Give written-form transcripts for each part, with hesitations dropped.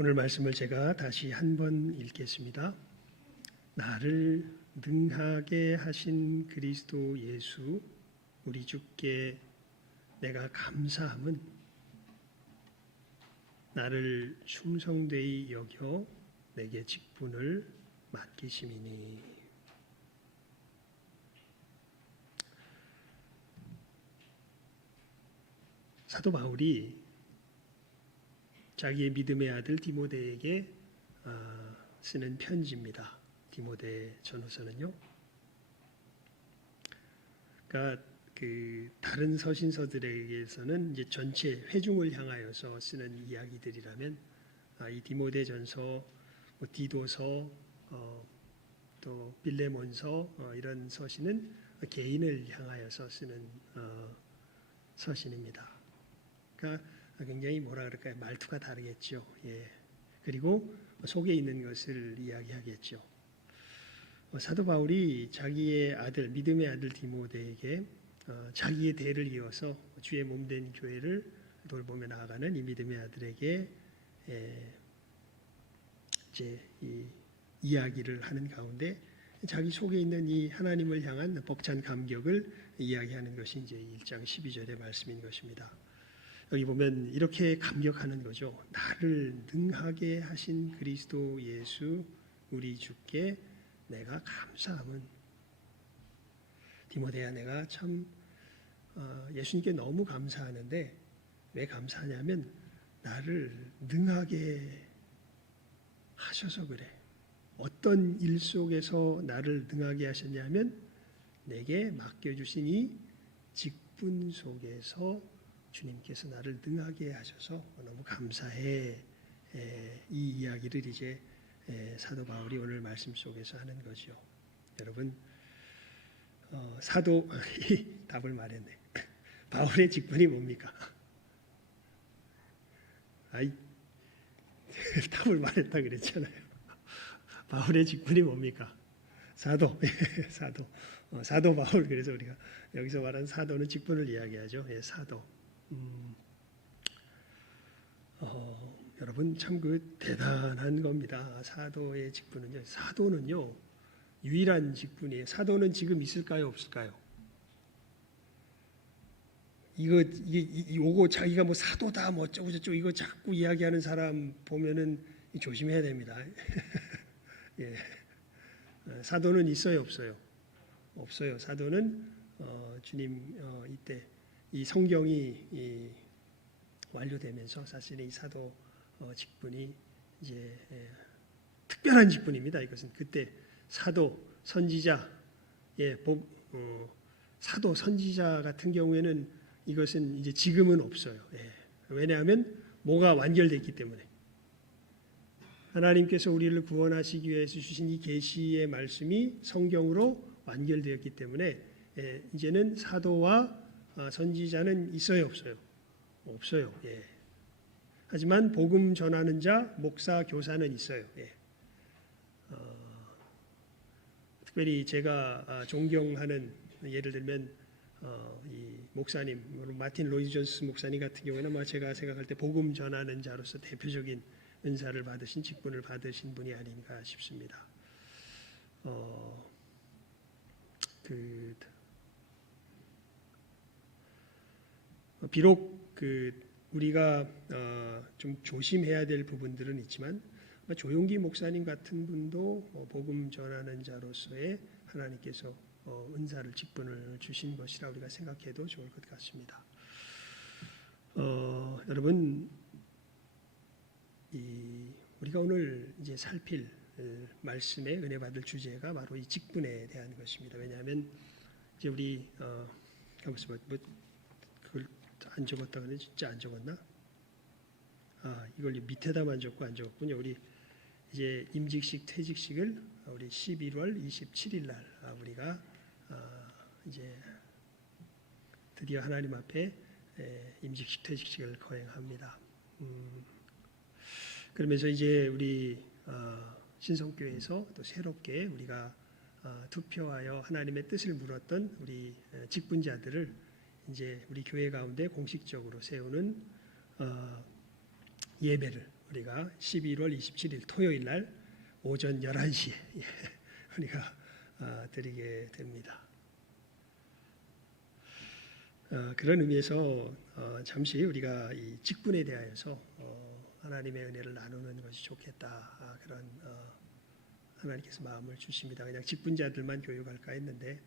오늘 말씀을 제가 다시 한번 읽겠습니다. 나를 능하게 하신 그리스도 예수 우리 주께 내가 감사함은 나를 충성되이 여겨 내게 직분을 맡기심이니. 사도 바울이 자기의 믿음의 아들 디모데에게 쓰는 편지입니다. 디모데 전후서는요. 그러니까 그 다른 서신서들에게서는 이제 전체 회중을 향하여서 쓰는 이야기들이라면 이 디모데전서, 디도서, 또 빌레몬서 이런 서신은 개인을 향하여서 쓰는 서신입니다. 그러니까 굉장히 뭐라 그럴까요? 말투가 다르겠죠. 예. 그리고 속에 있는 것을 이야기하겠죠. 사도 바울이 자기의 아들, 믿음의 아들 디모데에게 자기의 대를 이어서 주의 몸된 교회를 돌보며 나아가는 이 믿음의 아들에게 이제 이 이야기를 하는 가운데 자기 속에 있는 이 하나님을 향한 벅찬 감격을 이야기하는 것이 이제 1장 12절의 말씀인 것입니다. 여기 보면 이렇게 감격하는 거죠. 나를 능하게 하신 그리스도 예수 우리 주께 내가 감사함은. 디모데야, 내가 참 예수님께 너무 감사하는데 왜 감사하냐면 나를 능하게 하셔서 그래. 어떤 일 속에서 나를 능하게 하셨냐면 내게 맡겨주신 이 직분 속에서 주님께서 나를 능하게 하셔서 너무 감사해. 이 이야기를 이제 사도 바울이 오늘 말씀 속에서 하는 거죠. 여러분, 사도 답을 말했네. 바울의 직분이 뭡니까? 답을 말했다 그랬잖아요. 바울의 직분이 뭡니까? 사도. 사도 바울. 그래서 우리가 여기서 말하는 사도는 직분을 이야기하죠. 사도. 여러분 참 그 대단한 겁니다. 사도의 직분은요. 사도는요 유일한 직분이에요. 사도는 지금 있을까요, 없을까요? 이거 자기가 뭐 사도다 뭐 어쩌고 저쩌고 이거 자꾸 이야기하는 사람 보면은 조심해야 됩니다. 예. 사도는 있어요, 없어요? 없어요. 사도는 주님 이때 이 성경이 완료되면서 사실 이 사도 직분이 이제 특별한 직분입니다. 이것은 그때 사도, 선지자, 사도, 선지자 같은 경우에는 이것은 이제 지금은 없어요. 왜냐하면 뭐가 완결됐기 때문에 하나님께서 우리를 구원하시기 위해서 주신 이 계시의 말씀이 성경으로 완결되었기 때문에 이제는 사도와 선지자는 있어요, 없어요? 없어요. 하지만 복음 전하는 자, 목사, 교사는 있어요. 특별히 제가 존경하는 예를 들면 이 목사님, 마틴 로이드 존스 목사님 같은 경우에는 제가 생각할 때 복음 전하는 자로서 대표적인 은사를 받으신 직분을 받으신 분이 아닌가 싶습니다. 비록 우리가 좀 조심해야 될 부분들은 있지만 조용기 목사님 같은 분도 복음 전하는 자로서의 하나님께서 은사를 직분을 주신 것이라 우리가 생각해도 좋을 것 같습니다. 여러분, 우리가 오늘 이제 살필 말씀에 은혜 받을 주제가 바로 이 직분에 대한 것입니다. 왜냐하면 이제 우리 그걸 안 적었다 그러는데 진짜 안 적었나? 이걸 밑에다만 적고 안 적었군요. 우리 이제 임직식 퇴직식을 우리 11월 27일 날 우리가 이제 드디어 하나님 앞에 임직식 퇴직식을 거행합니다. 그러면서 이제 우리 신성교회에서 또 새롭게 우리가 투표하여 하나님의 뜻을 물었던 우리 직분자들을 이제 우리 교회 가운데 공식적으로 세우는 예배를 우리가 11월 27일 토요일 날 오전 11시에 우리가 드리게 됩니다. 그런 의미에서 잠시 우리가 이 직분에 대하여서 하나님의 은혜를 나누는 것이 좋겠다. 그런 하나님께서 마음을 주십니다. 그냥 직분자들만 교육할까 했는데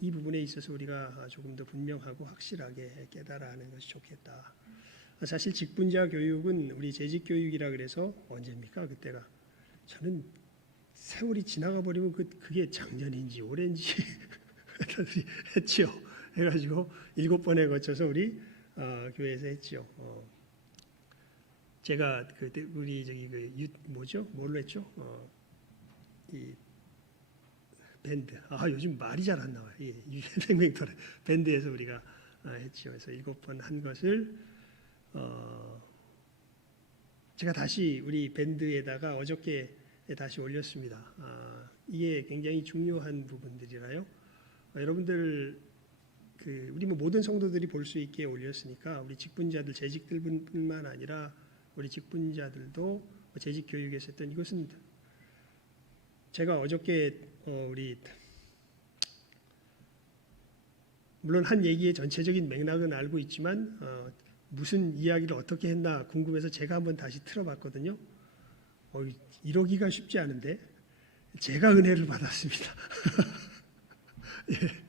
이 부분에 있어서 우리가 조금 더 분명하고 확실하게 깨달아 하는 것이 좋겠다. 사실 직분자 교육은 우리 재직 교육이라 그래서 언제입니까? 그때가 저는 세월이 지나가 버리면 그게 작년인지 올해인지 했지요. 해가지고 7번에 거쳐서 우리 교회에서 했지요. 제가 그때 우리 저기 뭘로 했죠? 이 밴드. 요즘 말이 잘 안 나와요. 생명터래 밴드에서 우리가 했지요. 그래서 7번 한 것을 제가 다시 우리 밴드에다가 어저께 다시 올렸습니다. 이게 굉장히 중요한 부분들이라요. 여러분들 우리 모든 성도들이 볼 수 있게 올렸으니까 우리 직분자들 재직들뿐만 아니라 우리 직분자들도 재직 교육에서 했던 이것은 제가 어저께 우리 물론 한 얘기의 전체적인 맥락은 알고 있지만 무슨 이야기를 어떻게 했나 궁금해서 제가 한번 다시 틀어봤거든요. 이러기가 쉽지 않은데 제가 은혜를 받았습니다. 예.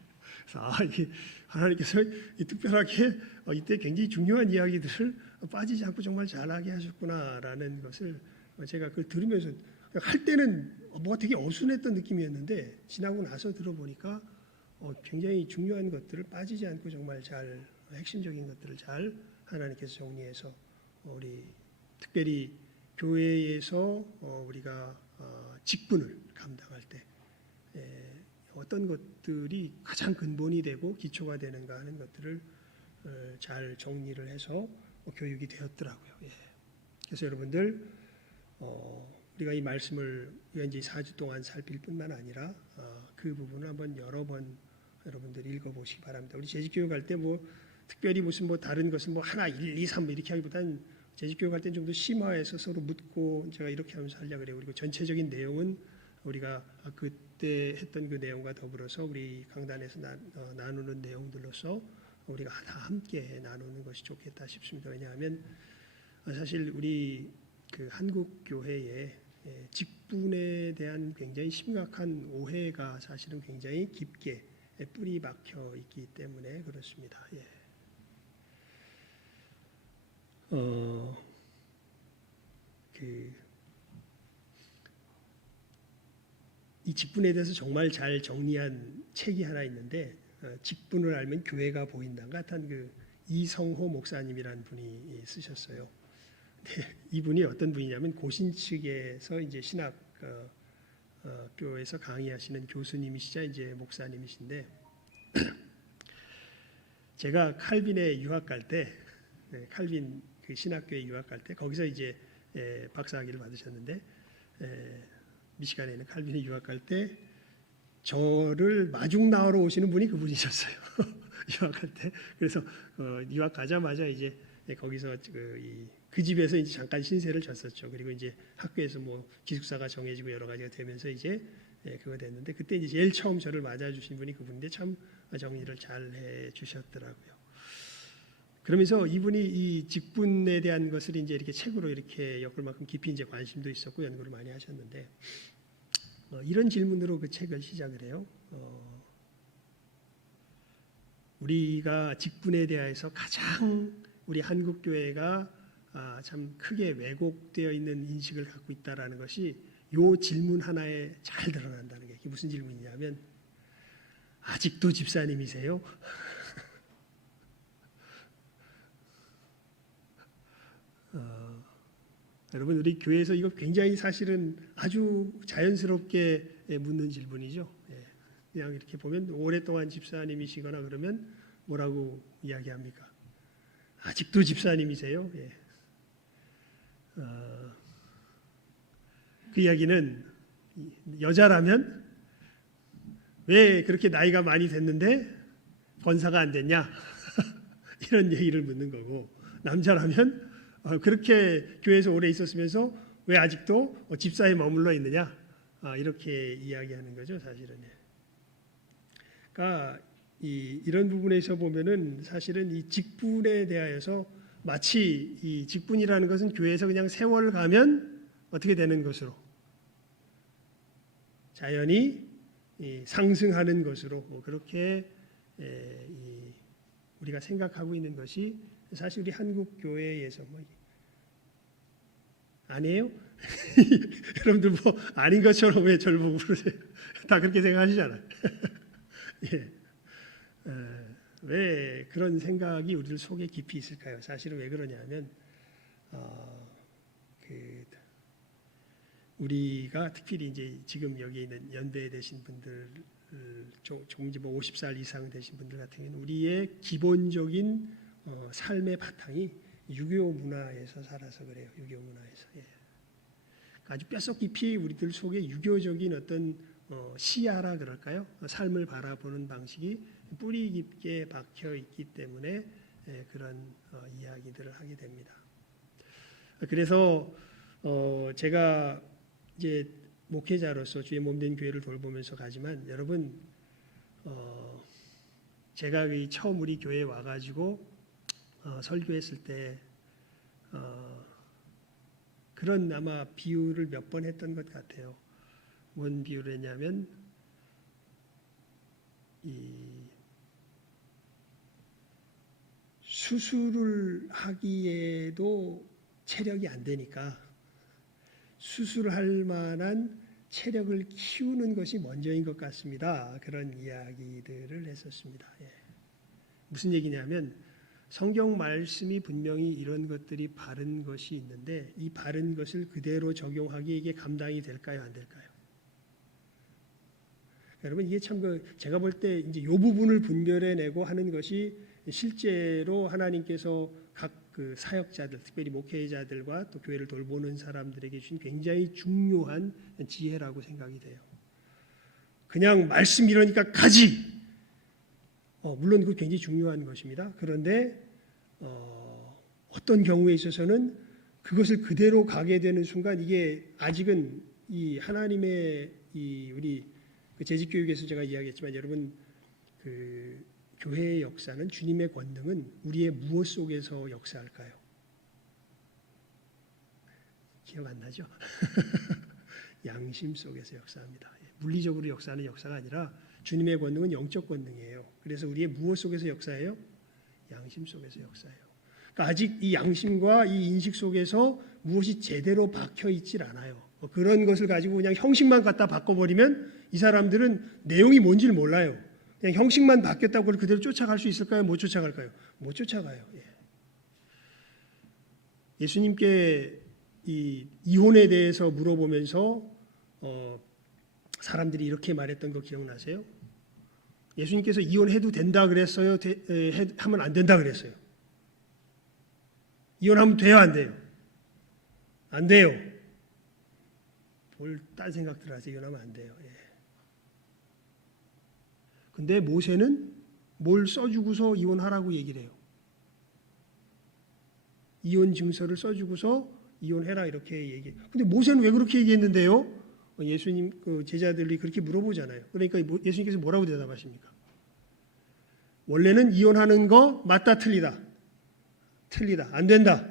하나님께서 특별하게 이때 굉장히 중요한 이야기들을 빠지지 않고 정말 잘하게 하셨구나라는 것을 제가 그걸 들으면서 할 때는 뭐가 되게 어순했던 느낌이었는데 지나고 나서 들어보니까 굉장히 중요한 것들을 빠지지 않고 정말 잘 핵심적인 것들을 잘 하나님께서 정리해서 우리 특별히 교회에서 우리가 직분을 감당할 때 어떤 것들이 가장 근본이 되고 기초가 되는가 하는 것들을 잘 정리를 해서 교육이 되었더라고요. 그래서 여러분들 우리가 이 말씀을 이제 4주 동안 살필 뿐만 아니라 그 부분을 한번 여러 번 여러분들 읽어보시기 바랍니다. 우리 재직교육할 때 특별히 무슨 다른 것은 하나 1, 2, 3 이렇게 하기보다는 재직교육할 때 좀 더 심화해서 서로 묻고 제가 이렇게 하면서 하려고 그래요. 그리고 전체적인 내용은 우리가 그때 했던 그 내용과 더불어서 우리 강단에서 나누는 내용들로서 우리가 다 함께 나누는 것이 좋겠다 싶습니다. 왜냐하면 사실 우리 한국 교회에 직분에 대한 굉장히 심각한 오해가 사실은 굉장히 깊게 뿌리 박혀 있기 때문에 그렇습니다. 이 직분에 대해서 정말 잘 정리한 책이 하나 있는데 직분을 알면 교회가 보인다가 한 이성호 목사님이라는 분이 쓰셨어요. 이분이 어떤 분이냐면 고신 측에서 이제 신학 교회에서 강의하시는 교수님이시자 이제 목사님이신데 제가 칼빈에 유학 갈 때 칼빈 신학교에 유학 갈 때 거기서 이제 박사학위를 받으셨는데 미시간에 있는 칼빈에 유학 갈 때 저를 마중 나으러 오시는 분이 그분이셨어요. 유학할 때. 그래서 유학 가자마자 이제 거기서 그 집에서 이제 잠깐 신세를 졌었죠. 그리고 이제 학교에서 기숙사가 정해지고 여러 가지가 되면서 이제 그거 됐는데 그때 이제 제일 처음 저를 맞아주신 분이 그분인데 참 정리를 잘 해주셨더라고요. 그러면서 이분이 이 직분에 대한 것을 이제 이렇게 책으로 이렇게 엮을 만큼 깊이 이제 관심도 있었고 연구를 많이 하셨는데 이런 질문으로 그 책을 시작을 해요. 우리가 직분에 대해서 가장 우리 한국 교회가 참 크게 왜곡되어 있는 인식을 갖고 있다라는 것이 이 질문 하나에 잘 드러난다는 게 이게 무슨 질문이냐면 아직도 집사님이세요? 여러분 우리 교회에서 이거 굉장히 사실은 아주 자연스럽게 묻는 질문이죠. 그냥 이렇게 보면 오랫동안 집사님이시거나 그러면 뭐라고 이야기합니까? 아직도 집사님이세요? 그 이야기는 여자라면 왜 그렇게 나이가 많이 됐는데 권사가 안 됐냐? 이런 얘기를 묻는 거고 남자라면 그렇게 교회에서 오래 있었으면서 왜 아직도 집사에 머물러 있느냐? 이렇게 이야기하는 거죠, 사실은. 그러니까 이런 부분에서 보면은 사실은 이 직분에 대하여서 마치 이 직분이라는 것은 교회에서 그냥 세월 가면 어떻게 되는 것으로 자연히 상승하는 것으로 그렇게 우리가 생각하고 있는 것이 사실 우리 한국 교회에서 아니에요? 여러분들 뭐 아닌 것처럼 왜 저를 보고 그러세요? 다 그렇게 생각하시잖아요. 예. 왜 그런 생각이 우리들 속에 깊이 있을까요? 사실은 왜 그러냐면 우리가 특별히 이제 지금 여기 있는 연배 되신 분들, 조금 이제 50살 이상 되신 분들 같은 경우는 우리의 기본적인 삶의 바탕이 유교 문화에서 살아서 그래요. 유교 문화에서. 예. 아주 뼛속 깊이 우리들 속에 유교적인 어떤 시야라 그럴까요? 삶을 바라보는 방식이 뿌리 깊게 박혀 있기 때문에 그런 이야기들을 하게 됩니다. 그래서 제가 이제 목회자로서 주의 몸된 교회를 돌보면서 가지만 여러분 제가 처음 우리 교회에 와가지고 설교했을 때 그런 아마 비유를 몇 번 했던 것 같아요. 뭔 비유를 했냐면 수술을 하기에도 체력이 안 되니까 수술할 만한 체력을 키우는 것이 먼저인 것 같습니다. 그런 이야기들을 했었습니다. 예. 무슨 얘기냐면 성경 말씀이 분명히 이런 것들이 바른 것이 있는데 이 바른 것을 그대로 적용하기에 이게 감당이 될까요? 안 될까요? 여러분 이게 참 제가 볼 때 이제 이 부분을 분별해내고 하는 것이 실제로 하나님께서 각 그 사역자들, 특별히 목회자들과 또 교회를 돌보는 사람들에게 주신 굉장히 중요한 지혜라고 생각이 돼요. 그냥 말씀 이러니까 가지. 물론 그 굉장히 중요한 것입니다. 그런데 어떤 경우에 있어서는 그것을 그대로 가게 되는 순간 이게 아직은 이 하나님의 우리 재직 교육에서 제가 이야기했지만 여러분 교회의 역사는 주님의 권능은 우리의 무엇 속에서 역사할까요? 기억 안 나죠? 양심 속에서 역사합니다. 물리적으로 역사하는 역사가 아니라 주님의 권능은 영적 권능이에요. 그래서 우리의 무엇 속에서 역사해요? 양심 속에서 역사해요. 그러니까 아직 이 양심과 이 인식 속에서 무엇이 제대로 박혀 있질 않아요. 그런 것을 가지고 그냥 형식만 갖다 바꿔버리면 이 사람들은 내용이 뭔지를 몰라요. 그냥 형식만 바뀌었다고 그걸 그대로 쫓아갈 수 있을까요? 못 쫓아갈까요? 못 쫓아가요. 예수님께 이 이혼에 대해서 물어보면서 사람들이 이렇게 말했던 거 기억나세요? 예수님께서 이혼해도 된다 그랬어요? 하면 안 된다 그랬어요? 이혼하면 돼요? 안 돼요? 안 돼요. 딴 생각들 하세요. 이혼하면 안 돼요. 근데 모세는 뭘 써주고서 이혼하라고 얘기를 해요. 이혼 증서를 써주고서 이혼해라 이렇게 얘기해요. 근데 모세는 왜 그렇게 얘기했는데요? 예수님 제자들이 그렇게 물어보잖아요. 그러니까 예수님께서 뭐라고 대답하십니까? 원래는 이혼하는 거 맞다 틀리다. 틀리다. 안 된다.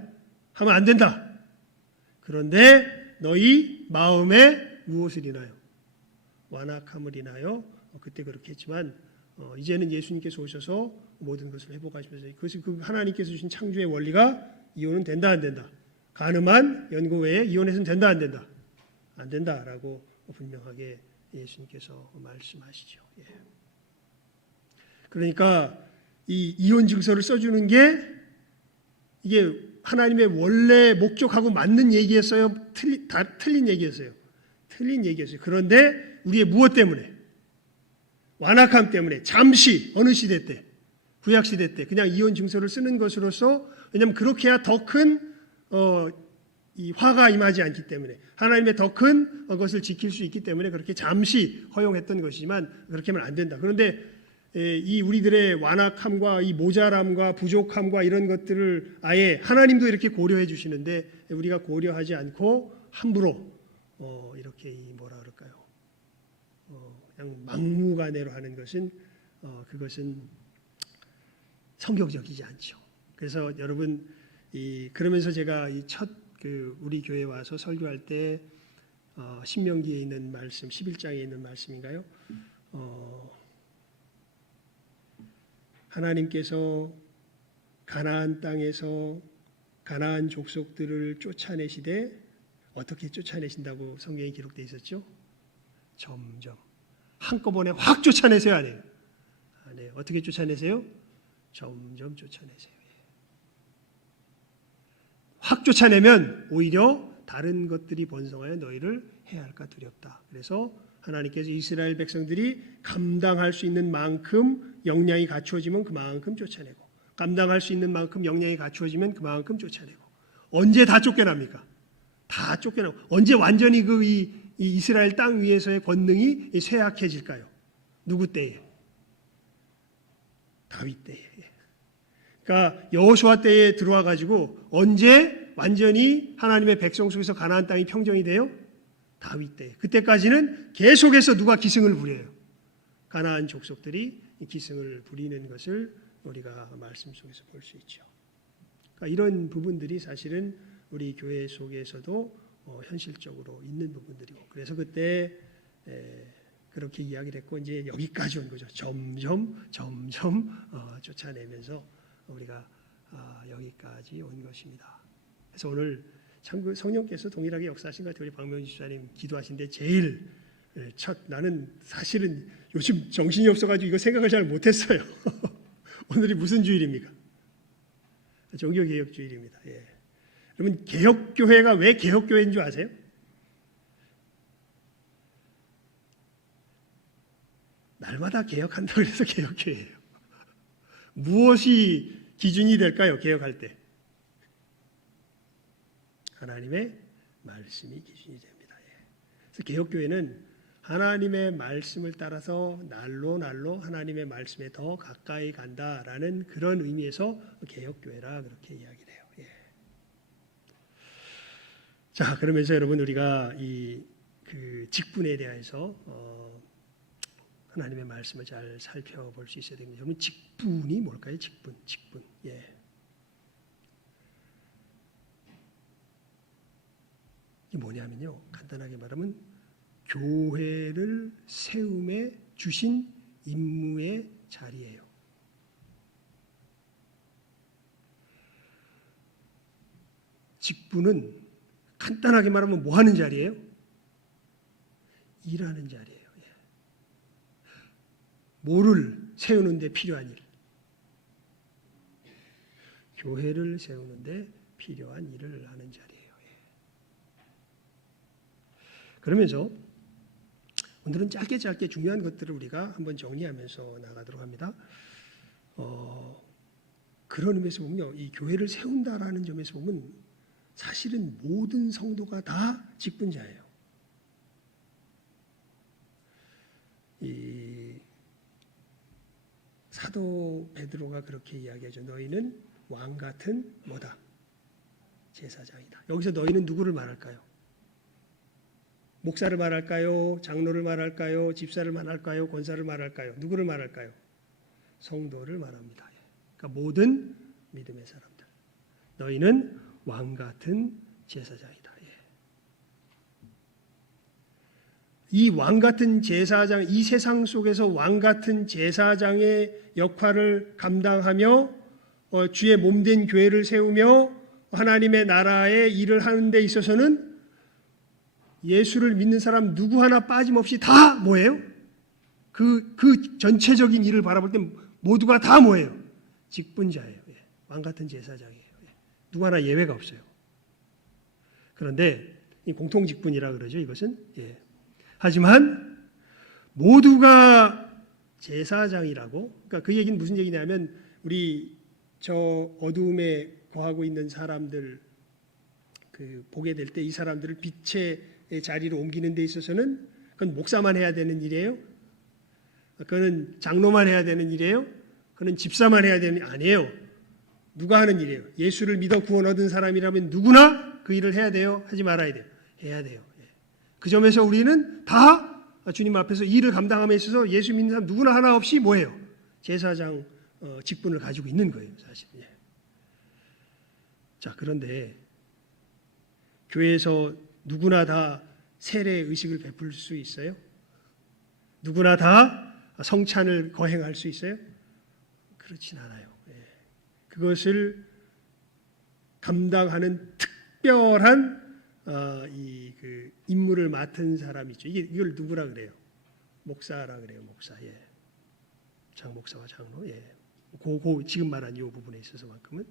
하면 안 된다. 그런데 너희 마음에 무엇을 인하여? 완악함을 인하여 그때 그렇게 했지만 이제는 예수님께서 오셔서 모든 것을 회복하시면서 그것이 그 하나님께서 주신 창조의 원리가 이혼은 된다 안 된다. 간음한 연고 외에 이혼해서는 된다 안 된다. 안 된다라고 분명하게 예수님께서 말씀하시죠. 그러니까 이 이혼 증서를 써주는 게 이게 하나님의 원래 목적하고 맞는 얘기였어요? 틀린 얘기였어요? 틀린 얘기였어요. 그런데 우리의 무엇 때문에? 완악함 때문에 잠시 어느 시대 때? 구약 시대 때 그냥 이혼 증서를 쓰는 것으로서 왜냐하면 그렇게 해야 더 큰 이 화가 임하지 않기 때문에 하나님의 더 큰 것을 지킬 수 있기 때문에 그렇게 잠시 허용했던 것이지만 그렇게 하면 안 된다. 그런데 이 우리들의 완악함과 이 모자람과 부족함과 이런 것들을 아예 하나님도 이렇게 고려해 주시는데 우리가 고려하지 않고 함부로 이렇게 뭐라 그럴까요? 그냥 막무가내로 하는 것은 그것은 성경적이지 않죠. 그래서 여러분 그러면서 제가 이 첫 우리 교회 와서 설교할 때 신명기에 있는 말씀 11장에 있는 말씀인가요? 하나님께서 가나안 땅에서 가나안 족속들을 쫓아내시되 어떻게 쫓아내신다고 성경에 기록되어 있었죠? 점점 한꺼번에 확 쫓아내세요, 안 해요? 안 해요. 어떻게 쫓아내세요? 점점 쫓아내세요. 확 쫓아내면 오히려 다른 것들이 번성하여 너희를 해할까 두렵다. 그래서 하나님께서 이스라엘 백성들이 감당할 수 있는 만큼 역량이 갖추어지면 그만큼 쫓아내고, 감당할 수 있는 만큼 역량이 갖추어지면 그만큼 쫓아내고. 언제 다 쫓겨납니까? 다 쫓겨나고 언제 완전히 이 이스라엘 땅 위에서의 권능이 쇠약해질까요? 누구 때에? 다윗 때에. 그러니까 여호수아 때에 들어와 가지고 언제 완전히 하나님의 백성 속에서 가나안 땅이 평정이 돼요? 다윗 때. 그때까지는 계속해서 누가 기승을 부려요? 가나안 족속들이 기승을 부리는 것을 우리가 말씀 속에서 볼 수 있죠. 그러니까 이런 부분들이 사실은 우리 교회 속에서도 현실적으로 있는 부분들이고, 그래서 그때 그렇게 이야기를 했고 이제 여기까지 온 거죠. 점점 쫓아내면서 우리가 여기까지 온 것입니다. 그래서 오늘 참 성령께서 동일하게 역사하신 것 같아요. 우리 박명주 집사님 기도하신데 제일 나는 사실은 요즘 정신이 없어가지고 이거 생각을 잘 못했어요. 오늘이 무슨 주일입니까? 종교개혁주일입니다. 예. 여러분 개혁교회가 왜 개혁교회인 줄 아세요? 날마다 개혁한다고 해서 개혁교회예요. 무엇이 기준이 될까요? 개혁할 때 하나님의 말씀이 기준이 됩니다. 그래서 개혁교회는 하나님의 말씀을 따라서 날로 하나님의 말씀에 더 가까이 간다라는 그런 의미에서 개혁교회라 그렇게 이야기를 해요. 예. 자, 그러면서 여러분 우리가 그 직분에 대해서 하나님의 말씀을 잘 살펴볼 수 있어야 됩니다. 여러분 직분이 뭘까요? 직분. 예. 이게 뭐냐면요. 간단하게 말하면 교회를 세움에 주신 임무의 자리예요. 직분은 간단하게 말하면 뭐 하는 자리예요? 일하는 자리예요. 뭐를 세우는 데 필요한 일. 교회를 세우는 데 필요한 일을 하는 자리예요. 그러면서 오늘은 짧게 중요한 것들을 우리가 한번 정리하면서 나가도록 합니다. 그런 의미에서 보면요. 이 교회를 세운다라는 점에서 보면 사실은 모든 성도가 다 직분자예요. 이 사도 베드로가 그렇게 이야기하죠. 너희는 왕 같은 뭐다? 제사장이다. 여기서 너희는 누구를 말할까요? 목사를 말할까요? 장로를 말할까요? 집사를 말할까요? 권사를 말할까요? 누구를 말할까요? 성도를 말합니다. 그러니까 모든 믿음의 사람들. 너희는 왕 같은 제사장이다. 이 왕 같은 제사장, 이 세상 속에서 왕 같은 제사장의 역할을 감당하며 주의 몸된 교회를 세우며 하나님의 나라의 일을 하는 데 있어서는 예수를 믿는 사람 누구 하나 빠짐없이 다 뭐예요? 그 전체적인 일을 바라볼 때 모두가 다 뭐예요? 직분자예요. 왕 같은 제사장이에요. 누구 하나 예외가 없어요. 그런데 이 공통 직분이라 그러죠. 이것은. 하지만 모두가 제사장이라고, 그러니까 그 얘기는 무슨 얘기냐면 우리 저 어두움에 거하고 있는 사람들 보게 될 때 이 사람들을 빛의 자리로 옮기는 데 있어서는 그건 목사만 해야 되는 일이에요. 그거는 장로만 해야 되는 일이에요? 그건 집사만 해야 되는 일 아니에요. 누가 하는 일이에요? 예수를 믿어 구원 얻은 사람이라면 누구나 그 일을 해야 돼요? 하지 말아야 돼요? 해야 돼요. 그 점에서 우리는 다 주님 앞에서 일을 감당함에 있어서 예수 믿는 사람 누구나 하나 없이 뭐예요? 제사장 직분을 가지고 있는 거예요, 사실. 자, 그런데 교회에서 누구나 다 세례 의식을 베풀 수 있어요? 누구나 다 성찬을 거행할 수 있어요? 그렇진 않아요. 그것을 감당하는 특별한 그 임무를 맡은 사람이 있죠. 이걸 누구라 그래요? 목사라 그래요. 목사. 장목사와 장로. 지금 말한 이 부분에 있어서만큼은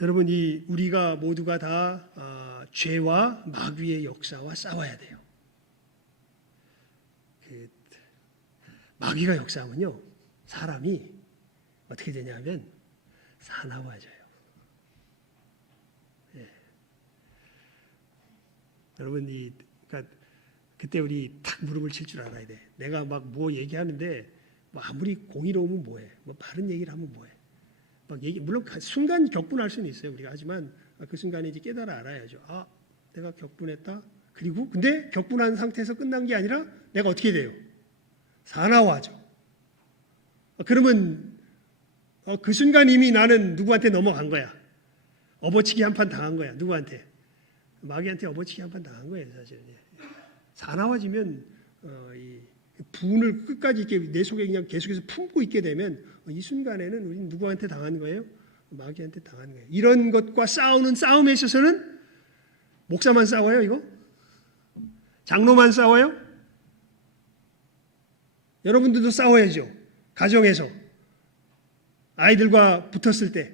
여러분 우리가 모두가 다 죄와 마귀의 역사와 싸워야 돼요. 마귀가 역사하면요, 사람이 어떻게 되냐면 사나워져요. 여러분 그러니까 그때 우리 탁 무릎을 칠 줄 알아야 돼. 내가 막 뭐 얘기하는데 뭐 아무리 공의로우면 뭐해? 뭐 바른 얘기를 하면 뭐해? 막 물론 순간 격분할 수는 있어요, 우리가. 하지만 그 순간에 이제 깨달아 알아야죠. 아, 내가 격분했다. 그리고 근데 격분한 상태에서 끝난 게 아니라 내가 어떻게 돼요? 사나워져. 그러면 그 순간 이미 나는 누구한테 넘어간 거야. 업어치기 한 판 당한 거야. 누구한테? 마귀한테 업어치기 한 판 당한 거예요, 사실. 사나워지면 이 분을 끝까지 이렇게 내 속에 그냥 계속해서 품고 있게 되면 이 순간에는 우리는 누구한테 당한 거예요? 마귀한테 당한 거예요. 이런 것과 싸우는 싸움에 있어서는 목사만 싸워요, 이거? 장로만 싸워요? 여러분들도 싸워야죠. 가정에서 아이들과 붙었을 때,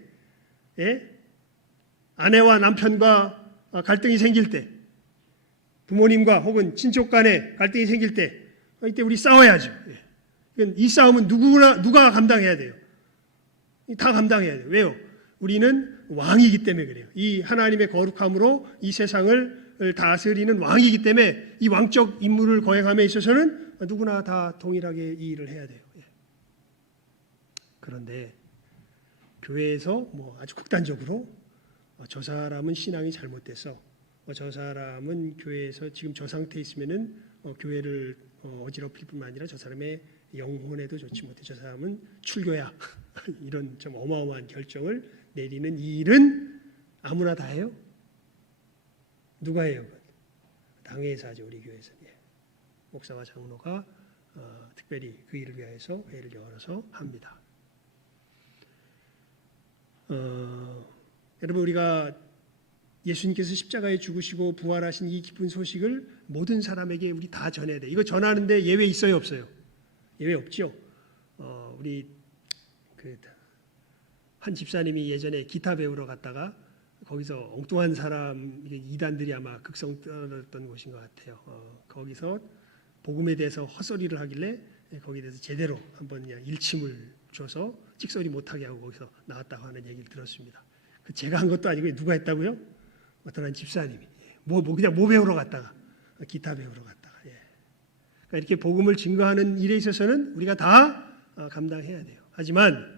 아내와 남편과 갈등이 생길 때, 부모님과 혹은 친족 간에 갈등이 생길 때, 이때 우리 싸워야죠. 이 싸움은 누가 감당해야 돼요? 다 감당해야 돼요. 왜요? 우리는 왕이기 때문에 그래요. 이 하나님의 거룩함으로 이 세상을 다스리는 왕이기 때문에 이 왕적 임무를 거행함에 있어서는 누구나 다 동일하게 이 일을 해야 돼요. 그런데 교회에서 뭐 아주 극단적으로 저 사람은 신앙이 잘못돼서 저 사람은 교회에서 지금 저 상태에 있으면은 교회를 어지럽힐 뿐만 아니라 저 사람의 영혼에도 좋지 못해. 저 사람은 출교야. 이런 좀 어마어마한 결정을 내리는 이 일은 아무나 다 해요? 누가 해요? 당회에서 하죠, 우리 교회에서. 목사와 장로가 특별히 그 일을 위해서 회를 열어서 합니다. 여러분, 우리가 예수님께서 십자가에 죽으시고 부활하신 이 기쁜 소식을 모든 사람에게 우리 다 전해야 돼. 이거 전하는데 예외 있어요, 없어요? 예외 없죠. 우리 한 집사님이 예전에 기타 배우러 갔다가 거기서 엉뚱한 사람 이단들이 아마 극성 떨었던 곳인 것 같아요. 거기서 복음에 대해서 헛소리를 하길래 거기에 대해서 제대로 한번 그냥 일침을 줘서 찍소리 못하게 하고 거기서 나왔다고 하는 얘기를 들었습니다. 제가 한 것도 아니고 누가 했다고요? 어떤 한 집사님이 그냥 배우러 갔다가 기타 배우러 갔다가 그러니까 이렇게 복음을 증거하는 일에 있어서는 우리가 다 감당해야 돼요. 하지만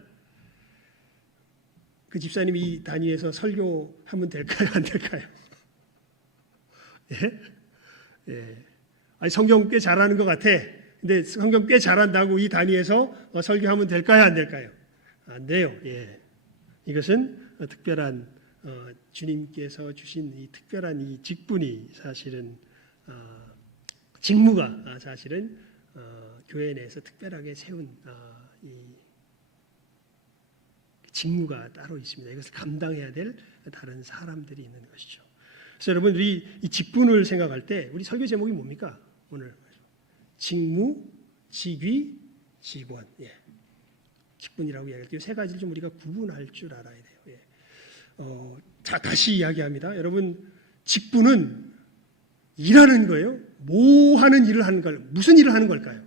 그 집사님이 이 단위에서 설교하면 될까요, 안 될까요? 아니, 성경 꽤 잘하는 것 같아. 근데 성경 꽤 잘한다고 이 단위에서 설교하면 될까요, 안 될까요? 안 돼요. 이것은 특별한 주님께서 주신 이 특별한 이 직분이 사실은 직무가 사실은 교회 내에서 특별하게 세운 이 직무가 따로 있습니다. 이것을 감당해야 될 다른 사람들이 있는 것이죠. 그래서 여러분, 우리 이 직분을 생각할 때 우리 설교 제목이 뭡니까? 오늘 직무, 직위, 직원. 직분이라고 이야기할 때 이 세 가지를 좀 우리가 구분할 줄 알아야 돼요. 자, 다시 이야기합니다. 여러분, 직분은 일하는 거예요. 뭐 하는 일을 하는 걸, 무슨 일을 하는 걸까요?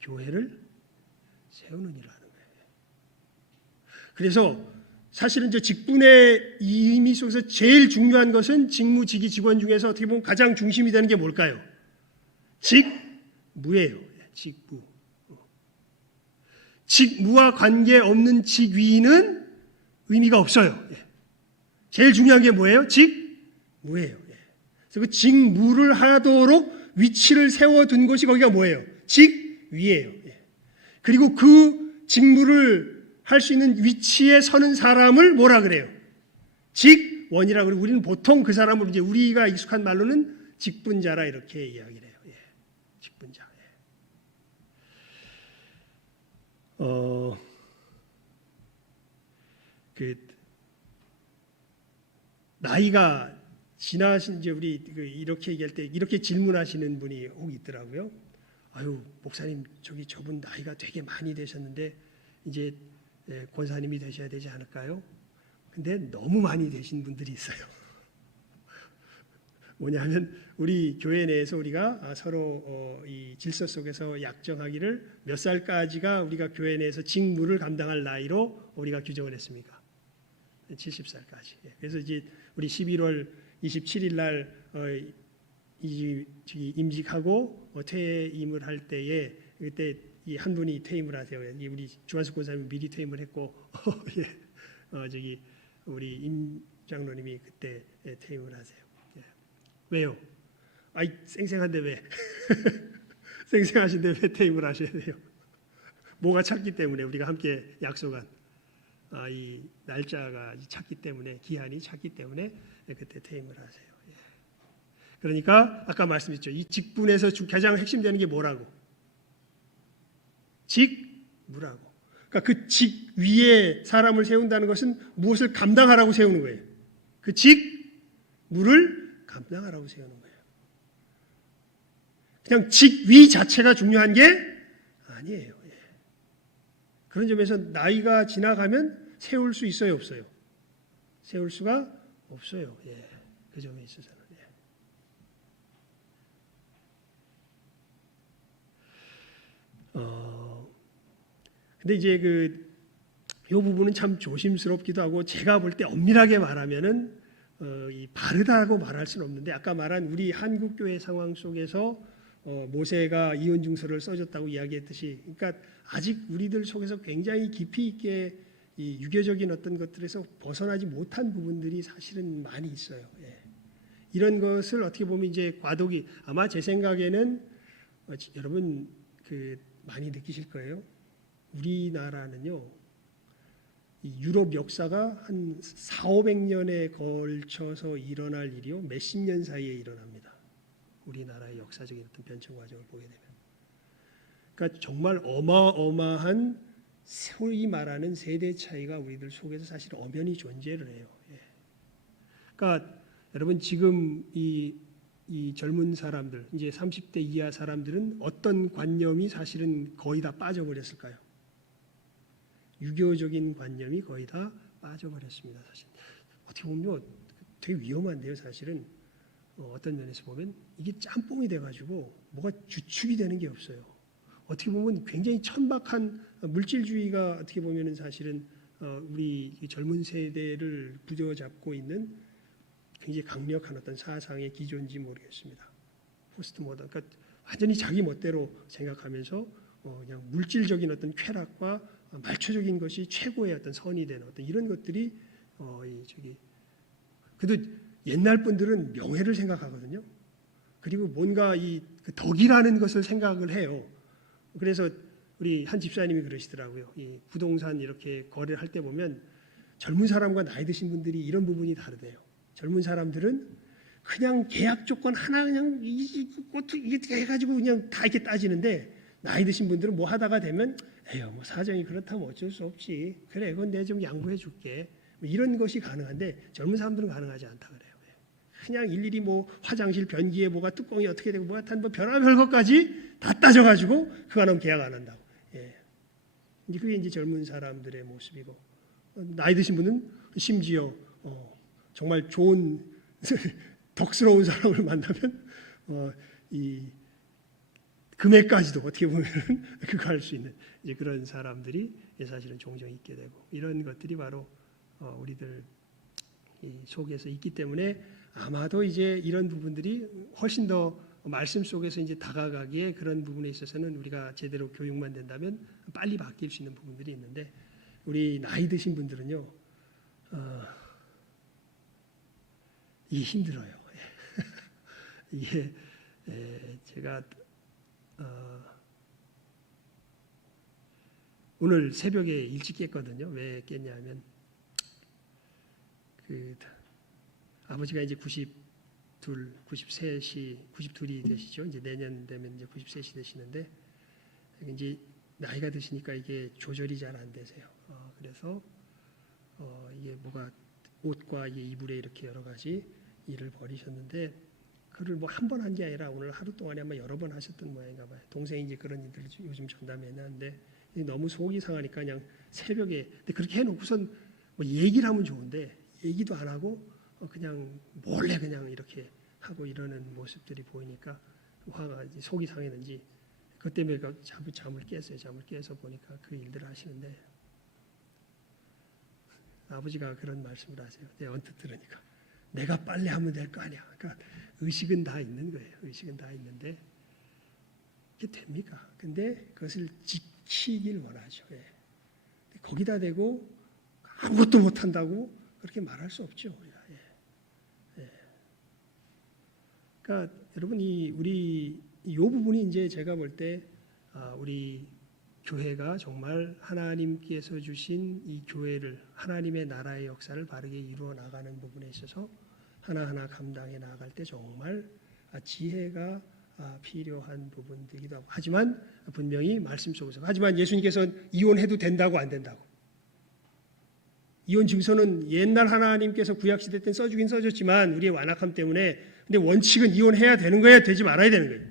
교회를 세우는 일을 하는 거예요. 그래서 사실은 저 직분의 의미 속에서 제일 중요한 것은 직무, 직위, 직원 중에서 어떻게 보면 가장 중심이 되는 게 뭘까요? 직무예요. 직무. 직무와 관계없는 직위는 의미가 없어요. 제일 중요한 게 뭐예요? 직무예요. 그래서 그 직무를 하도록 위치를 세워둔 것이 거기가 뭐예요? 직위예요. 그리고 그 직무를 할 수 있는 위치에 서는 사람을 뭐라 그래요? 직원이라고 그러고 우리는 보통 그 사람을 이제 우리가 익숙한 말로는 직분자라 이렇게 이야기를 해요. 직분자. 그 나이가 지나신 이제 우리 이렇게 얘기할 때 이렇게 질문하시는 분이 혹 있더라고요. 아유 목사님 저분 나이가 되게 많이 되셨는데 이제 권사님이 되셔야 되지 않을까요? 근데 너무 많이 되신 분들이 있어요. 뭐냐면 우리 교회 내에서 우리가 서로 이 질서 속에서 약정하기를 몇 살까지가 우리가 교회 내에서 직무를 감당할 나이로 우리가 규정을 했습니까? 70살까지. 그래서 이제 우리 11월 27일 날 임직하고 퇴임을 할 때에 그때 이 한 분이 퇴임을 하세요. 우리 주한숙 권사님이 미리 퇴임을 했고 우리 임 장로님이 그때 퇴임을 하세요. 왜요? 아이 쌩쌩한데 왜? 쌩쌩하신데 왜 퇴임을 하셔야 돼요? 뭐가 찼기 때문에 우리가 함께 약속한 이 날짜가 찼기 때문에 기한이 찼기 때문에 그때 퇴임을 하세요. 그러니까 아까 말씀드렸죠. 이 직분에서 가장 핵심되는 게 뭐라고? 직무라고. 그러니까 그 직 위에 사람을 세운다는 것은 무엇을 감당하라고 세우는 거예요. 그 직무를 감당하라고 세우는 거예요. 그냥 직위 자체가 중요한 게 아니에요. 그런 점에서 나이가 지나가면 세울 수 있어요, 없어요? 세울 수가 없어요. 그 점에 있어서는. 근데 이제 이 부분은 참 조심스럽기도 하고 제가 볼 때 엄밀하게 말하면은 이 바르다고 말할 수는 없는데 아까 말한 우리 한국 교회 상황 속에서 모세가 이혼증서를 써줬다고 이야기했듯이 그러니까 아직 우리들 속에서 굉장히 깊이 있게 이 유교적인 어떤 것들에서 벗어나지 못한 부분들이 사실은 많이 있어요. 이런 것을 어떻게 보면 이제 과도기 아마 제 생각에는 여러분 많이 느끼실 거예요. 우리나라는요. 이 유럽 역사가 한 400~500년에 걸쳐서 일어날 일이요. 몇십 년 사이에 일어납니다. 우리나라의 역사적인 어떤 변천 과정을 보게 되면. 그러니까 정말 어마어마한 소위 말하는 세대 차이가 우리들 속에서 사실 엄연히 존재를 해요. 그러니까 여러분 지금 이 젊은 사람들, 이제 30대 이하 사람들은 어떤 관념이 사실은 거의 다 빠져버렸을까요? 유교적인 관념이 거의 다 빠져버렸습니다. 사실 어떻게 보면 되게 위험한데요. 사실은 어떤 면에서 보면 이게 짬뽕이 돼가지고 뭐가 주축이 되는 게 없어요. 어떻게 보면 굉장히 천박한 물질주의가 어떻게 보면은 사실은 우리 젊은 세대를 부여잡고 있는 굉장히 강력한 어떤 사상의 기조인지 모르겠습니다. 포스트 모던, 그러니까 완전히 자기 멋대로 생각하면서 그냥 물질적인 어떤 쾌락과 말초적인 것이 최고의 어떤 선이 되는 어떤 이런 것들이 그래도 옛날 분들은 명예를 생각하거든요. 그리고 뭔가 그 덕이라는 것을 생각을 해요. 그래서 우리 한 집사님이 그러시더라고요. 이 부동산 이렇게 거래를 할 때 보면 젊은 사람과 나이 드신 분들이 이런 부분이 다르대요. 젊은 사람들은 그냥 계약 조건 하나 그냥 이게 해가지고 그냥 다 이렇게 따지는데 나이 드신 분들은 뭐 하다가 되면 에휴 뭐 사정이 그렇다면 어쩔 수 없지. 그래 그건 내가 좀 양보해 줄게. 뭐 이런 것이 가능한데 젊은 사람들은 가능하지 않다 그래요. 그냥 일일이 뭐 화장실 변기에 뭐가 뚜껑이 어떻게 되고 뭐가 탄 뭐 별의별 것까지 다 따져가지고 그거 안 하면 계약 안 한다고. 이제 그게 이제 젊은 사람들의 모습이고 나이 드신 분은 심지어 정말 좋은 덕스러운 사람을 만나면 이 금액까지도 어떻게 보면 그거 할 수 있는 이제 그런 사람들이 사실은 종종 있게 되고 이런 것들이 바로 우리들 이 속에서 있기 때문에 아마도 이제 이런 부분들이 훨씬 더 말씀 속에서 이제 다가가기에 그런 부분에 있어서는 우리가 제대로 교육만 된다면 빨리 바뀔 수 있는 부분들이 있는데 우리 나이 드신 분들은요, 이게 힘들어요. 이게 제가 오늘 새벽에 일찍 깼거든요. 왜 깼냐면 아버지가 이제 92이 되시죠. 이제 내년 되면 이제 93이 되시는데 이제 나이가 드시니까 이게 조절이 잘 안 되세요. 그래서 이게 뭐가 옷과 이게 이불에 이렇게 여러 가지 일을 벌이셨는데 그를 뭐 한 번 한 게 아니라 오늘 하루 동안에 아마 여러 번 하셨던 모양인가 봐요. 동생이 이제 그런 일들을 요즘 전담해놨는데 너무 속이 상하니까 그냥 새벽에 근데 그렇게 해놓고선 뭐 얘기를 하면 좋은데 얘기도 안 하고 그냥 몰래 그냥 이렇게 하고 이러는 모습들이 보이니까 화가 이제 속이 상했는지 그것 때문에 잠을 깼어요. 잠을 깨서 보니까 그 일들을 하시는데 아버지가 그런 말씀을 하세요. 내가 언뜻 들으니까 내가 빨리 하면 될 거 아니야. 그러니까 의식은 다 있는 거예요. 의식은 다 있는데 이게 됩니까? 근데 그것을 지키길 원하죠. 예. 거기다 대고 아무것도 못한다고 그렇게 말할 수 없죠. 예. 예. 그러니까 여러분 이 부분이 이제 제가 볼 때 우리 교회가 정말 하나님께서 주신 이 교회를 하나님의 나라의 역사를 바르게 이루어 나가는 부분에 있어서 하나하나 감당해 나갈 때 정말 지혜가 필요한 부분이기도 하고 하지만 분명히 말씀 속에서 하지만 예수님께서는 이혼해도 된다고 안 된다고 이혼 증서는 옛날 하나님께서 구약시대 때 써주긴 써줬지만 우리의 완악함 때문에 근데 원칙은 이혼해야 되는 거야 되지 말아야 되는 거예요.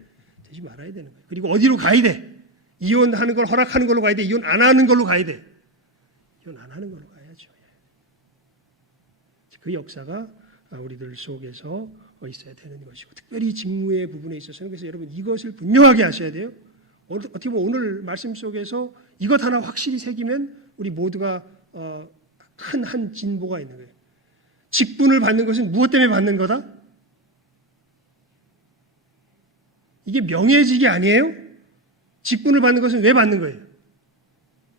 되지 말아야 되는 거예요. 그리고 어디로 가야 돼? 이혼하는 걸 허락하는 걸로 가야 돼. 이혼 안 하는 걸로 가야 돼. 이혼 안 하는 걸로 가야죠. 그 역사가 우리들 속에서 있어야 되는 것이고 특별히 직무의 부분에 있어서는 그래서 여러분 이것을 분명하게 하셔야 돼요. 어떻게 보면 오늘 말씀 속에서 이것 하나 확실히 새기면 우리 모두가 큰 한 진보가 있는 거예요. 직분을 받는 것은 무엇 때문에 받는 거다? 이게 명예직이 아니에요? 직분을 받는 것은 왜 받는 거예요?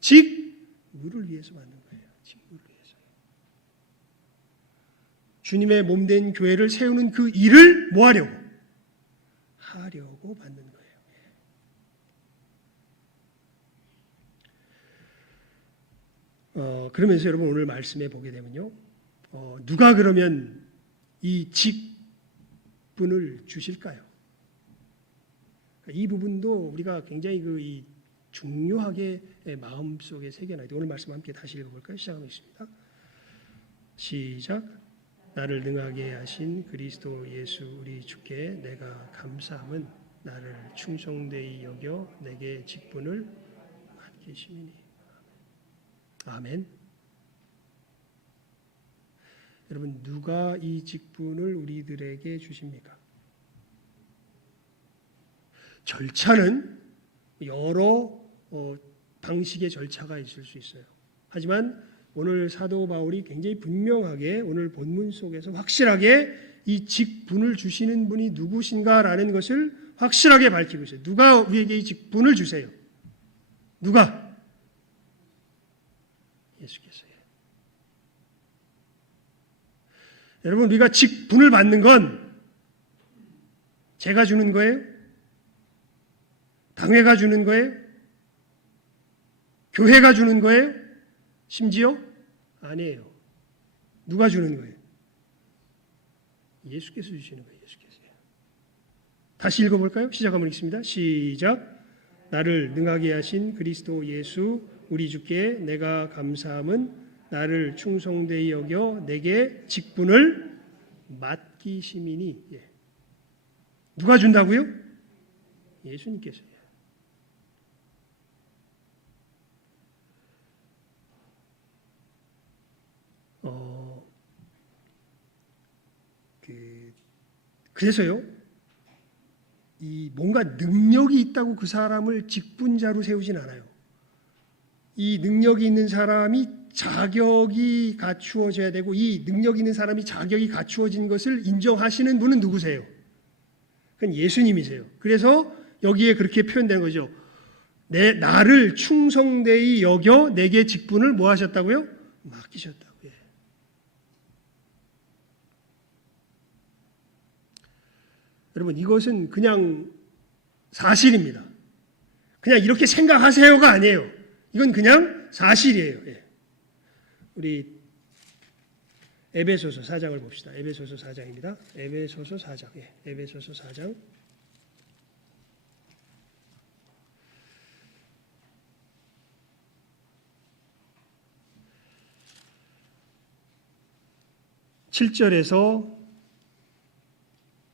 직무를 위해서 받는 거예요. 직무를 위해서. 주님의 몸된 교회를 세우는 그 일을 뭐 하려고? 하려고 받는 거예요. 그러면서 여러분 오늘 말씀에 보게 되면요. 누가 그러면 이 직분을 주실까요? 이 부분도 우리가 굉장히 이 중요하게 마음속에 새겨놔야 돼요. 오늘 말씀 함께 다시 읽어볼까요? 시작하겠습니다. 시작. 나를 능하게 하신 그리스도 예수 우리 주께 내가 감사함은 나를 충성되이 여겨 내게 직분을 맡기심이니. 아멘. 여러분 누가 이 직분을 우리들에게 주십니까? 절차는 여러 방식의 절차가 있을 수 있어요. 하지만 오늘 사도 바울이 굉장히 분명하게 오늘 본문 속에서 확실하게 이 직분을 주시는 분이 누구신가라는 것을 확실하게 밝히고 있어요. 누가 우리에게 이 직분을 주세요? 누가? 예수께서요. 여러분 우리가 직분을 받는 건 제가 주는 거예요? 당회가 주는 거예요? 교회가 주는 거예요? 심지어? 아니에요. 누가 주는 거예요? 예수께서 주시는 거예요. 예수께서요. 다시 읽어볼까요? 시작 한번 읽습니다. 시작. 나를 능하게 하신 그리스도 예수 우리 주께 내가 감사함은 나를 충성되이 여겨 내게 직분을 맡기심이니. 누가 준다고요? 예수님께서요. 그래서요, 이 뭔가 능력이 있다고 그 사람을 직분자로 세우진 않아요. 이 능력이 있는 사람이 자격이 갖추어져야 되고 이 능력 있는 사람이 자격이 갖추어진 것을 인정하시는 분은 누구세요? 그건 예수님이세요. 그래서 여기에 그렇게 표현된 거죠. 나를 충성되이 여겨 내게 직분을 뭐 하셨다고요? 맡기셨다고요. 여러분, 이것은 그냥 사실입니다. 그냥 이렇게 생각하세요가 아니에요. 이건 그냥 사실이에요. 우리 에베소서 4장을 봅시다. 에베소서 4장입니다. 에베소서 4장. 에베소서 4장. (7절에서)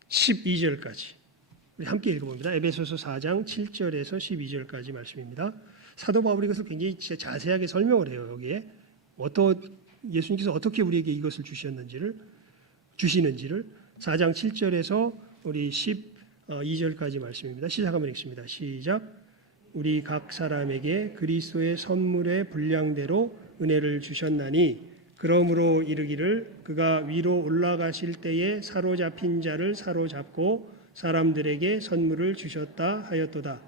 12절까지 우리 함께 읽어봅니다. 에베소서 4장 7절에서 12절까지 말씀입니다. 사도 바울이 이것을 굉장히 자세하게 설명을 해요. 여기에 예수님께서 어떻게 우리에게 이것을 주시는지를 4장 7절에서 우리 12절까지 말씀입니다. 시작 한번 읽습니다. 시작. 우리 각 사람에게 그리스도의 선물의 분량대로 은혜를 주셨나니 그러므로 이르기를 그가 위로 올라가실 때에 사로잡힌 자를 사로잡고 사람들에게 선물을 주셨다 하였도다.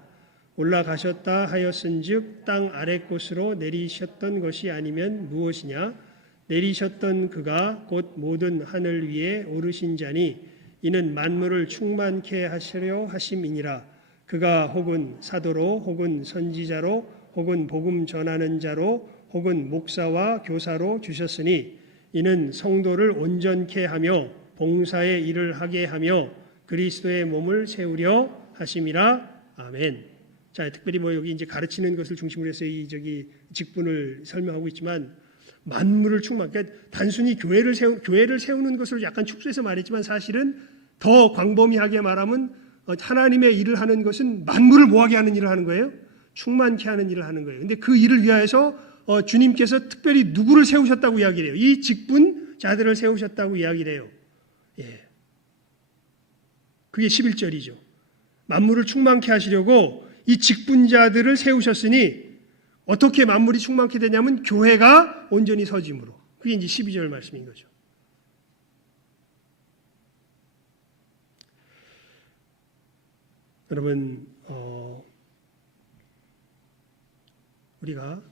올라가셨다 하였은즉 땅 아랫곳으로 내리셨던 것이 아니면 무엇이냐? 내리셨던 그가 곧 모든 하늘 위에 오르신 자니 이는 만물을 충만케 하시려 하심이니라. 그가 혹은 사도로 혹은 선지자로 혹은 복음 전하는 자로 혹은 목사와 교사로 주셨으니 이는 성도를 온전케 하며 봉사의 일을 하게 하며 그리스도의 몸을 세우려 하심이라. 아멘. 자, 특별히 여기 이제 가르치는 것을 중심으로 해서 이 직분을 설명하고 있지만 만물을 그러니까 단순히 교회를 세우는 것을 약간 축소해서 말했지만 사실은 더 광범위하게 말하면 하나님의 일을 하는 것은 만물을 뭐하게 하는 일을 하는 거예요? 충만케 하는 일을 하는 거예요. 근데 그 일을 위하여서 주님께서 특별히 누구를 세우셨다고 이야기를 해요? 이 직분자들을 세우셨다고 이야기를 해요. 그게 11절이죠. 만물을 충만케 하시려고 이 직분자들을 세우셨으니 어떻게 만물이 충만케 되냐면 교회가 온전히 서짐으로. 그게 이제 12절 말씀인 거죠. 여러분, 우리가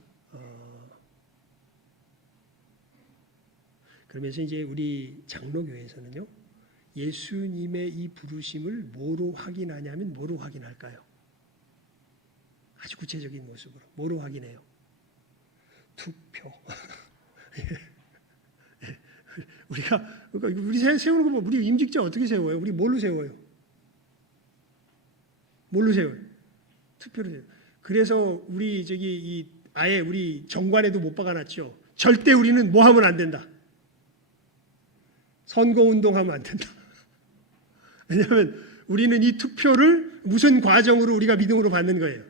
그러면서 이제 우리 장로교회에서는요, 예수님의 이 부르심을 뭐로 확인하냐면 뭐로 확인할까요? 아주 구체적인 모습으로 뭐로 확인해요? 투표. 우리 세우는 거 뭐 우리 임직자 어떻게 세워요? 우리 뭘로 세워요? 뭘로 세워요? 투표로 세워요. 그래서 우리 아예 우리 정관에도 못 박아놨죠. 절대 우리는 뭐 하면 안 된다. 선거운동하면 안 된다. 왜냐하면 우리는 이 투표를 무슨 과정으로 우리가 믿음으로 받는 거예요.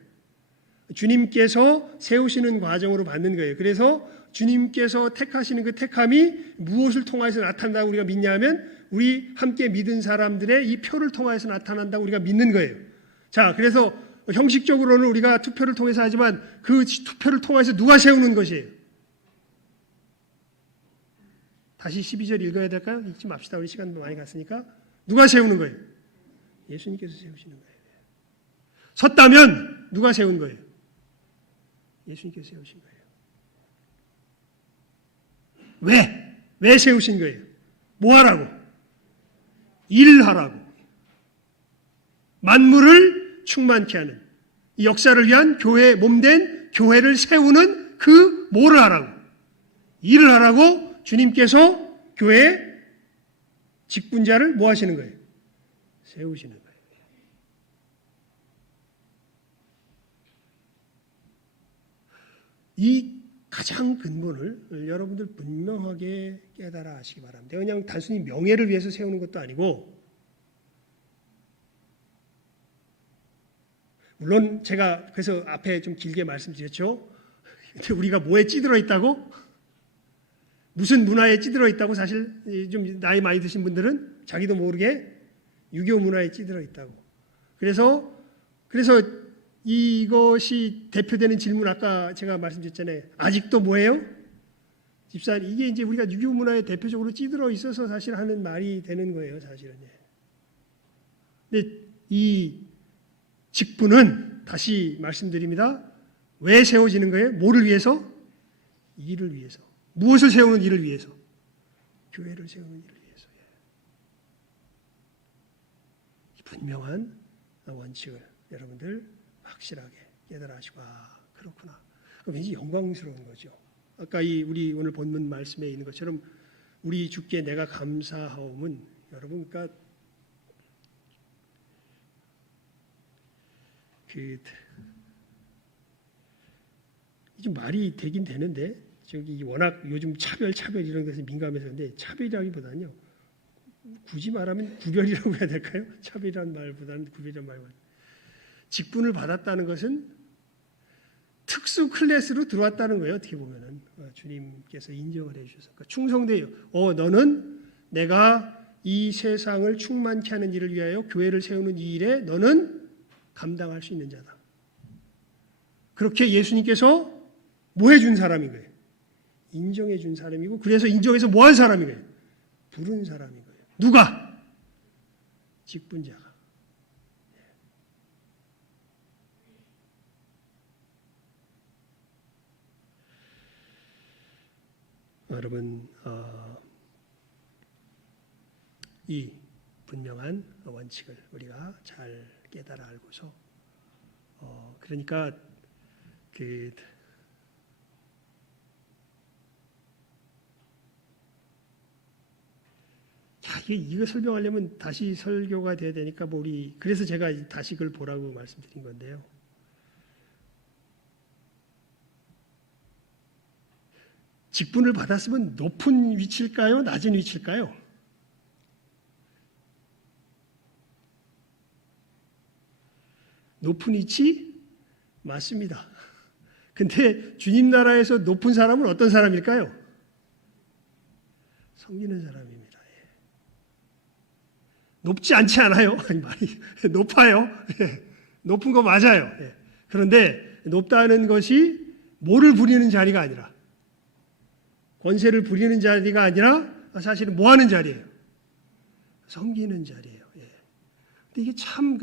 주님께서 세우시는 과정으로 받는 거예요. 그래서 주님께서 택하시는 그 택함이 무엇을 통해서 나타난다고 우리가 믿냐면 우리 함께 믿은 사람들의 이 표를 통해서 나타난다고 우리가 믿는 거예요. 자, 그래서 형식적으로는 우리가 투표를 통해서 하지만 그 투표를 통해서 누가 세우는 것이에요? 다시 12절 읽어야 될까요? 읽지 맙시다. 우리 시간도 많이 갔으니까. 누가 세우는 거예요? 예수님께서 세우시는 거예요. 섰다면 누가 세운 거예요? 예수님께서 세우신 거예요. 왜? 왜 세우신 거예요? 뭐 하라고? 일하라고. 만물을 충만케 하는 이 역사를 위한 교회의 몸된 교회를 세우는 그 뭐를 하라고? 일을 하라고 주님께서 교회의 직분자를 뭐 하시는 거예요? 세우시는 거예요. 이 가장 근본을 여러분들 분명하게 깨달아 하시기 바랍니다. 그냥 단순히 명예를 위해서 세우는 것도 아니고, 물론 제가 그래서 앞에 좀 길게 말씀드렸죠. 우리가 뭐에 찌들어 있다고? 무슨 문화에 찌들어 있다고? 사실 좀 나이 많이 드신 분들은 자기도 모르게 유교 문화에 찌들어 있다고. 그래서 이것이 대표되는 질문, 아까 제가 말씀드렸잖아요. 아직도 뭐예요? 집사님, 이게 이제 우리가 유교 문화에 대표적으로 찌들어 있어서 사실 하는 말이 되는 거예요, 사실은. 이 직분은 다시 말씀드립니다. 왜 세워지는 거예요? 뭐를 위해서? 일을 위해서. 무엇을 세우는 일을 위해서? 교회를 세우는 일을 위해서. 분명한 원칙을 여러분들 확실하게 깨달아 하시고, 그렇구나. 왠지 영광스러운 거죠. 아까 우리 오늘 본문 말씀에 있는 것처럼 우리 주께 내가 감사하옴은 여러분, 그러니까 좀 말이 되긴 되는데, 저기 워낙 요즘 차별 이런 것에 민감해서 근데 차별이라기보다는요, 굳이 말하면 구별이라고 해야 될까요? 차별이라는 말보다는 구별이라는 말보다 직분을 받았다는 것은 특수 클래스로 들어왔다는 거예요. 어떻게 보면은 주님께서 인정을 해주셔서 그러니까 충성돼요. 너는 내가 이 세상을 충만케 하는 일을 위하여 교회를 세우는 이 일에 너는 감당할 수 있는 자다. 그렇게 예수님께서 뭐 해준 사람인 거예요? 인정해 준 사람이고, 그래서 인정해서 뭐 한 사람인 거예요? 부른 사람인 거예요. 누가? 직분자가. 여러분, 이 분명한 원칙을 우리가 잘 깨달아 알고서, 그러니까 이거 설명하려면 다시 설교가 돼야 되니까 그래서 제가 다시 그걸 보라고 말씀드린 건데요. 직분을 받았으면 높은 위치일까요? 낮은 위치일까요? 높은 위치? 맞습니다. 근데 주님 나라에서 높은 사람은 어떤 사람일까요? 섬기는 사람입니다. 높지 않지 않아요? 많이 높아요. 높은 거 맞아요. 그런데 높다는 것이 뭐를 부리는 자리가 아니라, 권세를 부리는 자리가 아니라 사실은 뭐 하는 자리예요? 섬기는 자리예요. 근데 이게 참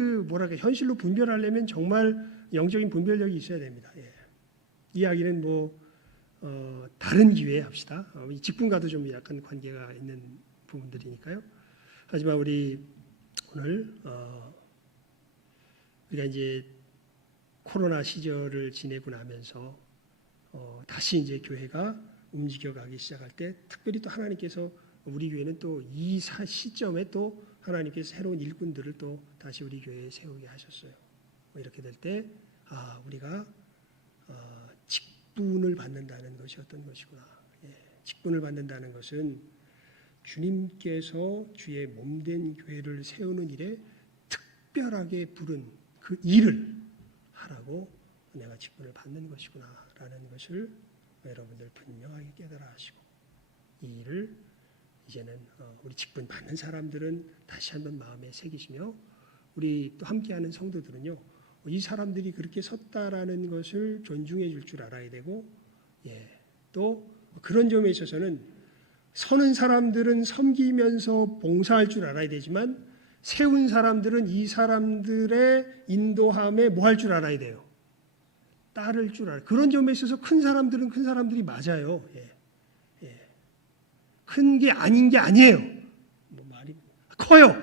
현실로 분별하려면 정말 영적인 분별력이 있어야 됩니다. 이야기는 다른 기회에 합시다. 직분과도 좀 약간 관계가 있는 부분들이니까요. 하지만 우리 오늘 우리가 이제 코로나 시절을 지내고 나면서 다시 이제 교회가 움직여가기 시작할 때, 특별히 또 하나님께서 우리 교회는 또 이 시점에 또 하나님께서 새로운 일꾼들을 또 다시 우리 교회에 세우게 하셨어요. 이렇게 될 때 우리가 직분을 받는다는 것이 어떤 것이구나. 직분을 받는다는 것은 주님께서 주의 몸된 교회를 세우는 일에 특별하게 부른 그 일을 하라고 내가 직분을 받는 것이구나라는 것을 여러분들 분명하게 깨달아 하시고, 이 일을 이제는 우리 직분 받는 사람들은 다시 한번 마음에 새기시며, 우리 또 함께하는 성도들은요, 이 사람들이 그렇게 섰다라는 것을 존중해 줄 줄 알아야 되고, 또 그런 점에 있어서는 서는 사람들은 섬기면서 봉사할 줄 알아야 되지만, 세운 사람들은 이 사람들의 인도함에 뭐 할 줄 알아야 돼요? 따를 줄 알아요. 그런 점에 있어서 큰 사람들은 큰 사람들이 맞아요. 큰 게 아닌 게 아니에요. 말이 커요.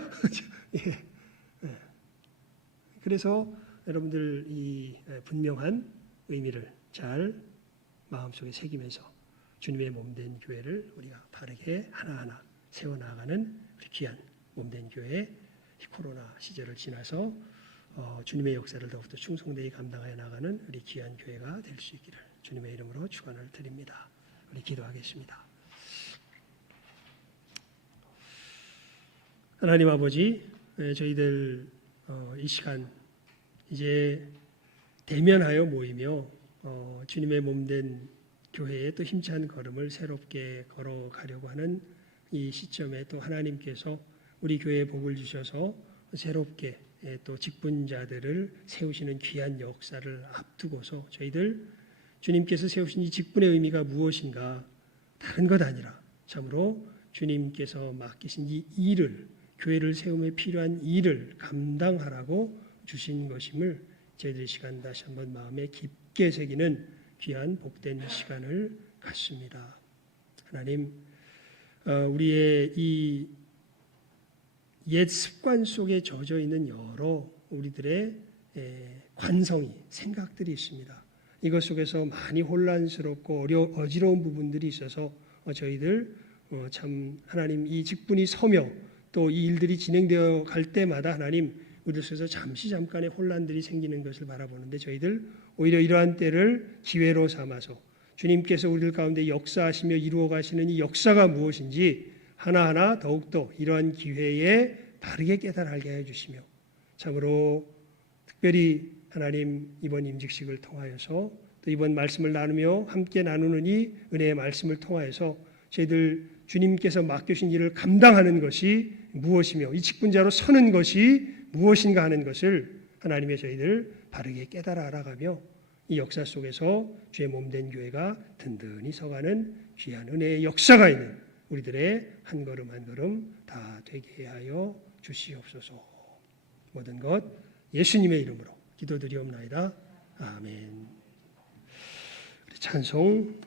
그래서 여러분들 이 분명한 의미를 잘 마음속에 새기면서 주님의 몸된 교회를 우리가 바르게 하나하나 세워나가는 우리 귀한 몸된 교회, 코로나 시절을 지나서 주님의 역사를 더욱더 충성되게 감당하여 나가는 우리 귀한 교회가 될 수 있기를 주님의 이름으로 축원을 드립니다. 우리 기도하겠습니다. 하나님 아버지, 저희들 이 시간 이제 대면하여 모이며 주님의 몸된 교회의 또 힘찬 걸음을 새롭게 걸어가려고 하는 이 시점에 또 하나님께서 우리 교회에 복을 주셔서 새롭게 또 직분자들을 세우시는 귀한 역사를 앞두고서 저희들 주님께서 세우신 이 직분의 의미가 무엇인가, 다른 것 아니라 참으로 주님께서 맡기신 이 일을 교회를 세움에 필요한 일을 감당하라고 주신 것임을 저희들이 시간 다시 한번 마음에 깊게 새기는 귀한 복된 시간을 갖습니다. 하나님, 우리의 이 옛 습관 속에 젖어 있는 여러 우리들의 관성이, 생각들이 있습니다. 이것 속에서 많이 혼란스럽고 어지러운 부분들이 있어서 저희들 참 하나님 이 직분이 서며 또 이 일들이 진행되어 갈 때마다 하나님 우리 속에서 잠깐의 혼란들이 생기는 것을 바라보는데 저희들 오히려 이러한 때를 기회로 삼아서 주님께서 우리들 가운데 역사하시며 이루어 가시는 이 역사가 무엇인지 하나하나 더욱더 이러한 기회에 바르게 깨달아 알게 해주시며 참으로 특별히 하나님 이번 임직식을 통하여서 또 이번 말씀을 나누며 함께 나누는 이 은혜의 말씀을 통하여서 저희들 주님께서 맡겨주신 일을 감당하는 것이 무엇이며 이 직분자로 서는 것이 무엇인가 하는 것을 하나님의 저희들 바르게 깨달아 알아가며 이 역사 속에서 주의 몸된 교회가 든든히 서가는 귀한 은혜의 역사가 있는 우리들의 한 걸음 한 걸음 다 되게 하여 주시옵소서. 모든 것 예수님의 이름으로 기도드리옵나이다. 아멘. 찬송